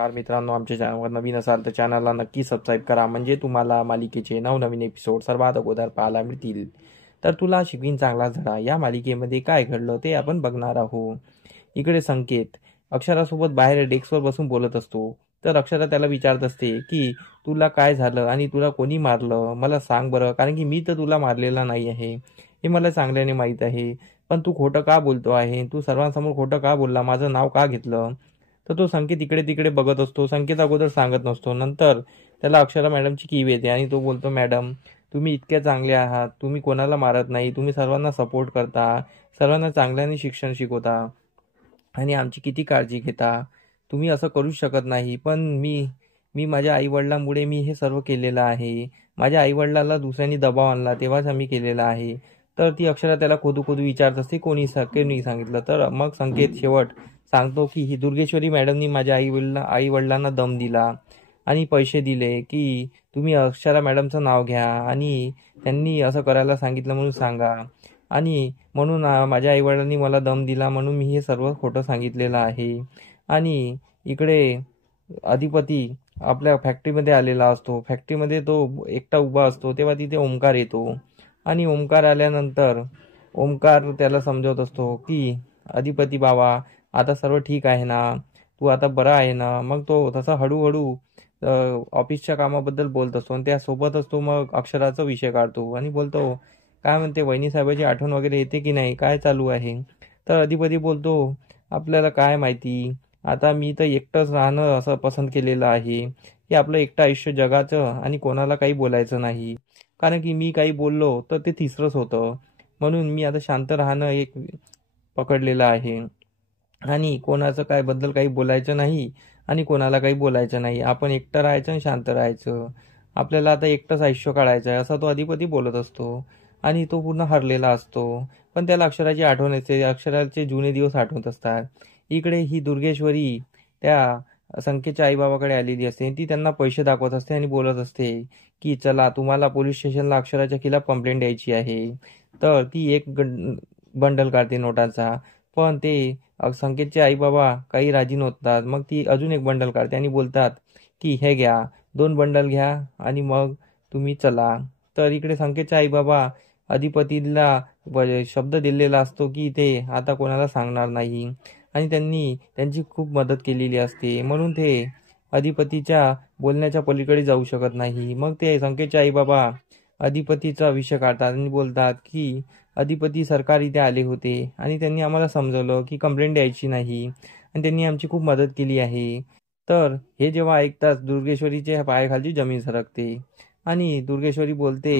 नमस्कार मित्रांनो, आमच्या चॅनलवर नवीन असाल तर चॅनलला नक्की सबस्क्राईब करा, म्हणजे तुम्हाला मालिकेचे नवनवीन एपिसोड सर्वात अगोदर पाहायला मिळतील. तर तुला शिकवीन चांगला धडा या मालिकेमध्ये काय घडलं ते आपण बघणार आहोत. इकडे संकेत अक्षरासोबत बाहेर डेस्कवर बसून बोलत असतो. तर अक्षरा त्याला विचारत असते की तुला काय झालं आणि तुला कोणी मारलं, मला सांग बरं, कारण की मी तर तुला मारलेला नाही आहे हे मला चांगल्याने माहीत आहे. पण तू खोटं का बोलतो आहे, तू सर्वांसमोर खोटं का बोलला, माझं नाव का घेतलं. तर तो संकेत इकडे तिकडे बघत असतो. संकेत अगोदर सांगत नसतो. नंतर त्याला अक्षरा मॅडमची कीव येते आणि तो बोलतो, मॅडम तुम्ही इतक्या चांगले आहात, तुम्ही कोणाला मारत नाही, तुम्ही सर्वांना सपोर्ट करता, सर्वांना चांगल्याने शिक्षण शिकवता आणि आमची किती काळजी घेता. तुम्ही असं करूच शकत नाही. पण मी मी माझ्या आईवडिलांमुळे मी हे सर्व केलेलं आहे. माझ्या आईवडिलाला दुसऱ्यांनी दबाव आणला तेव्हाच आम्ही केलेलं आहे. तर ती अक्षरा त्याला खोदू खोदू विचारत असते, कोणी सांगितलं. तर मग संकेत शेवट सांगतो की ही दुर्गेश्वरी मॅडमनी माझ्या आई वडिलांना दम दिला आणि पैसे दिले की तुम्ही अक्षरा मॅडमचं नाव घ्या आणि त्यांनी असं करायला सांगितलं म्हणून सांगा, आणि म्हणून माझ्या आईवडिलांनी मला दम दिला म्हणून मी हे सर्व खोटं सांगितलेलं आहे. आणि इकडे अधिपती आपल्या फॅक्टरीमध्ये आलेला असतो. फॅक्टरीमध्ये तो एकटा उभा असतो तेव्हा तिथे ओमकार येतो आणि ओमकार आल्यानंतर ओमकार त्याला समजवत असतो की अधिपती बाबा आता सर्व ठीक आहे ना, तू आता बरा आहे ना. मग तो तसा हळूहळू ऑफिसच्या कामाबद्दल बोलत असतो आणि त्यासोबतच तो मग अक्षराचा विषय काढतो आणि बोलतो, काय म्हणते वहिनी साहेबाची आठवण वगैरे येते की नाही, काय चालू आहे. तर अधिपती बोलतो, आपल्याला काय माहिती, आता मी तर एकटंच राहणं असं पसंत केलेलं आहे, की आपलं एकटं आयुष्य जगाचं आणि कोणाला काही बोलायचं नाही, कारण की मी काही बोललो तर ते तिसरंच होतं. म्हणून मी आता शांत राहणं एक पकडलेलं आहे आणि कोणाचं काय बद्दल काही बोलायचं नाही आणि कोणाला काही बोलायचं नाही. आपण एकटं राहायचं आणि शांत राहायचं. आपल्याला आता एकटंच आयुष्य काढायचं आहे, असा तो अधिपती बोलत असतो आणि तो पूर्ण हरलेला असतो. पण त्याला अक्षराची आठवण येते, अक्षराचे जुने दिवस आठवत असतात. इकडे ही दुर्गेश्वरी त्या संकेतच्या आईबाबाकडे आलेली असते. ती त्यांना पैसे दाखवत असते आणि बोलत असते की चला तुम्हाला पोलीस स्टेशनला अक्षराच्या खिलाफ कंप्लेंट द्यायची आहे. तर ती एक बंडल काढते नोटाचा, पण ते संकेतचे आईबाबा काही राजी नसतात. मग ती अजून एक बंडल काढते आणि बोलतात की हे घ्या, 2 बंडल घ्या आणि मग तुम्ही चला. तर इकडे संकेतचे आईबाबा अधिपतीला शब्द दिलेला असतो की ते आता कोणाला सांगणार नाही आणि त्यांनी त्यांची खूप मदत केलेली असते, म्हणून ते अधिपतीच्या बोलण्याच्या पलीकडे जाऊ शकत नाही. मग ते संकेतचे आईबाबा अधिपतीचा विषय काढतात आणि बोलतात की अधिपती सरकार इथे आले होते आणि त्यांनी आम्हाला समजवलं की कंप्लेंट द्यायची नाही आणि त्यांनी आमची खूप मदत केली आहे. तर हे जेव्हा ऐकताच दुर्गेश्वरीच्या पायाखालची जमीन सरकते आणि दुर्गेश्वरी बोलते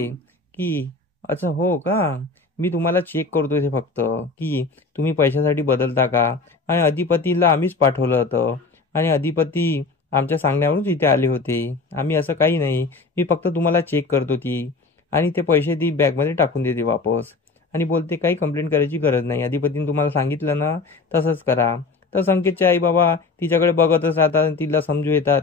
की अच्छा हो का, मी तुम्हाला चेक करतो इथे फक्त की तुम्ही पैशासाठी बदलता का, आणि अधिपतीला आम्हीच पाठवलं होतं आणि अधिपती आमच्या सांगण्यावरूनच इथे आले होते, आम्ही असं काही नाही, मी फक्त तुम्हाला चेक करतो ती. आणि ते पैसे ती बॅगमध्ये टाकून देते वापस आणि बोलते काही कंप्लेंट करायची गरज नाही, अधिपतीने तुम्हाला सांगितलं ना तसंच करा. तर संकेतचे आई बाबा तिच्याकडे बघतच राहतात आणि तिला समजू येतात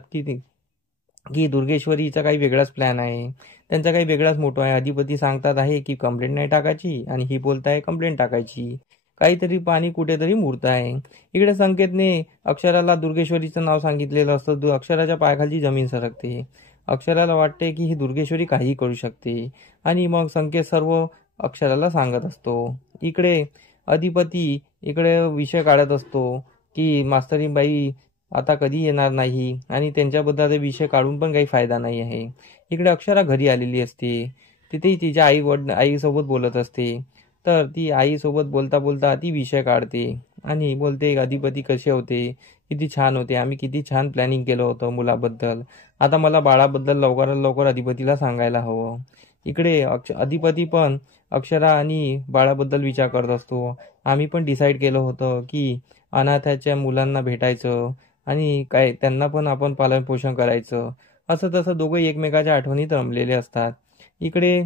की दुर्गेश्वरीचा काही वेगळाच प्लॅन आहे, त्यांचा काही वेगळाच मोठा आहे. अधिपती सांगतात आहे की कंप्लेंट नाही टाकायची आणि ही बोलत आहे कंप्लेंट टाकायची, काहीतरी पाणी कुठेतरी मुरत आहे. इकडे संकेतने अक्षराला दुर्गेश्वरीचं नाव सांगितलेलं असतं. अक्षराच्या पायाखालची जमीन सरकते. अक्षराला वाटते की ही दुर्गेश्वरी काहीही करू शकते आणि मग संकेत सर्व अक्षराला सांगत असतो. इकडे अधिपती इकडे विषय काढत असतो की मास्तरीबाई आता कधी येणार नाही आणि त्यांच्याबद्दल ते विषय काढून पण काही फायदा नाही आहे. इकडे अक्षरा घरी आलेली असते. तिथेही तिच्या आईसोबत बोलत असते. तर ती आईसोबत बोलता बोलता ती विषय काढते आणि बोलते अधिपती कसे होते, किती छान होते, आम्ही किती छान प्लॅनिंग केलं होतं मुलाबद्दल, आता मला बाळाबद्दल लवकरात लवकर अधिपतीला सांगायला हवं. इकडे अधिपती पण अक्षरा आणि बाळाबद्दल विचार करत असतो. आम्ही पण डिसाईड केलं होतं की अनाथाच्या मुलांना भेटायचं आणि काय त्यांना पण आपण पालनपोषण करायचं. असं तसं दोघं एकमेकाच्या आठवणीत रमलेले असतात. इकडे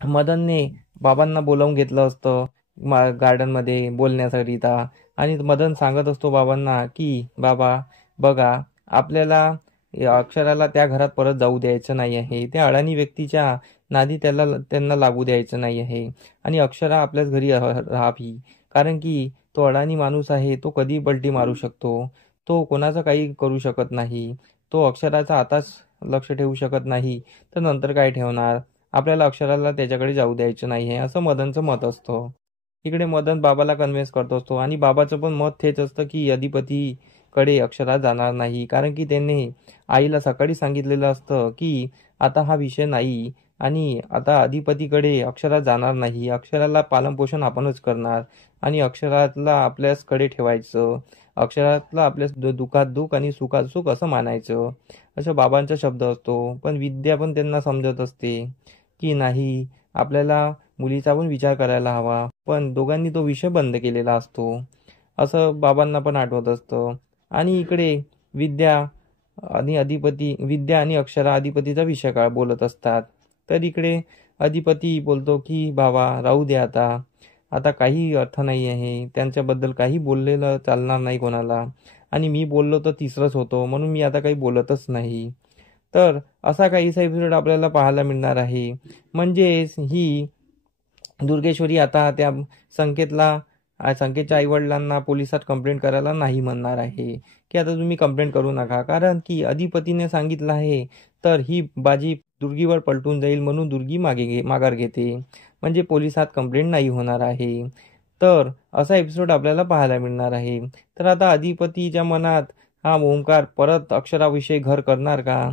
मदनने बाबांना बोलावून घेतलं असतं गार्डनमध्ये बोलण्याकरिता आणि मदन सांगत असतो बाबांना की बाबा बघा, आपल्याला अक्षराला त्या घरात परत जाऊ द्यायचं नाही आहे, त्या अडाणी व्यक्तीच्या नादी त्यांना लागू द्यायचं नाही आहे आणि अक्षरा आपल्याच घरी राहावी, कारण की तो अडाणी माणूस आहे, तो कधी पलटी मारू शकतो. तो कोणाचं काही करू शकत नाही. तो अक्षराचा आताच लक्ष ठेवू शकत नाही तर नंतर काय ठेवणार. आपल्याला अक्षराला त्याच्याकडे जाऊ द्यायचं नाही आहे असं मदनचं मत असतं. इकडे मदन बाबाला कन्व्हिन्स करत असतो आणि बाबाचं पण मत तेच असतं की अधिपतीकडे अक्षरा जाणार नाही, कारण की त्याने आईला सकाळी सांगितलेलं असतं की आता हा विषय नाही आणि आता अधिपतीकडे अक्षरा जाणार नाही. अक्षराला पालनपोषण आपणच करणार आणि अक्षराला आपल्याचकडे ठेवायचं. अक्षरातला आपल्या दुःखात दुःख आणि सुखात सुख असं मानायचं, असं बाबांचा शब्द असतो. पण विद्या पण त्यांना समजत असते की नाही, आपल्याला मुलीचा पण विचार करायला हवा. पण दोघांनी तो विषय बंद केलेला असतो असं बाबांना पण आठवत असतं. आणि इकडे विद्या विद्या आणि अक्षरा अधिपतीचा विषय काय बोलत असतात. तर इकडे अधिपती बोलतो की बाबा राहू दे, आता आता काही अर्थ नाही आहे, त्यांच्याबद्दल काही बोललेलं चालणार नाही कोणाला. आणि मी बोललो तर तिसरंच होतो, म्हणून मी आता काही बोलतच नाही. तर असा काहीसा एपिसोड आपल्याला पाहायला मिळणार आहे. म्हणजेच ही दुर्गेश्वरी आता त्या संकेतच्या आईवडिलांना पोलिसात कंप्लेंट करायला नाही म्हणणार आहे की आता तुम्ही कंप्लेंट करू नका, कारण की अधिपतीने सांगितलं आहे तर ही बाजी दुर्गीवर पलटून जाईल, म्हणून दुर्गी माघार घेते. म्हणजे पोलिसात कंप्लेंट नाही होणार आहे. तर असा एपिसोड आपल्याला पाहायला मिळणार आहे. तर आता अधिपतीच्या मनात हा ओंकार परत अक्षराविषयी घर करणार का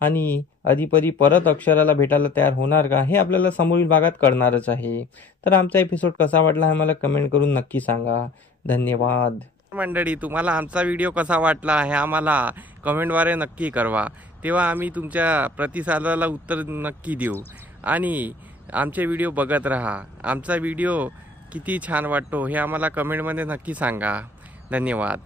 आणि अधिपती परत अक्षराला भेटायला तयार होणार का, हे आपल्याला समोरील भागात कळणारच आहे. तर आमचा एपिसोड कसा वाटला हे मला कमेंट करून नक्की सांगा. धन्यवाद. मंडळी, तुम्हाला आमचा व्हिडिओ कसा वाटला हे आम्हाला कमेंटद्वारे नक्की कळवा. तेव्हा आम्ही तुमच्या प्रतिसादाला उत्तर नक्की देऊ. आणि आमचे व्हिडिओ बघत राहा. आमचा व्हिडिओ किती छान वाटतो हे आम्हाला कमेंटमध्ये नक्की सांगा. धन्यवाद.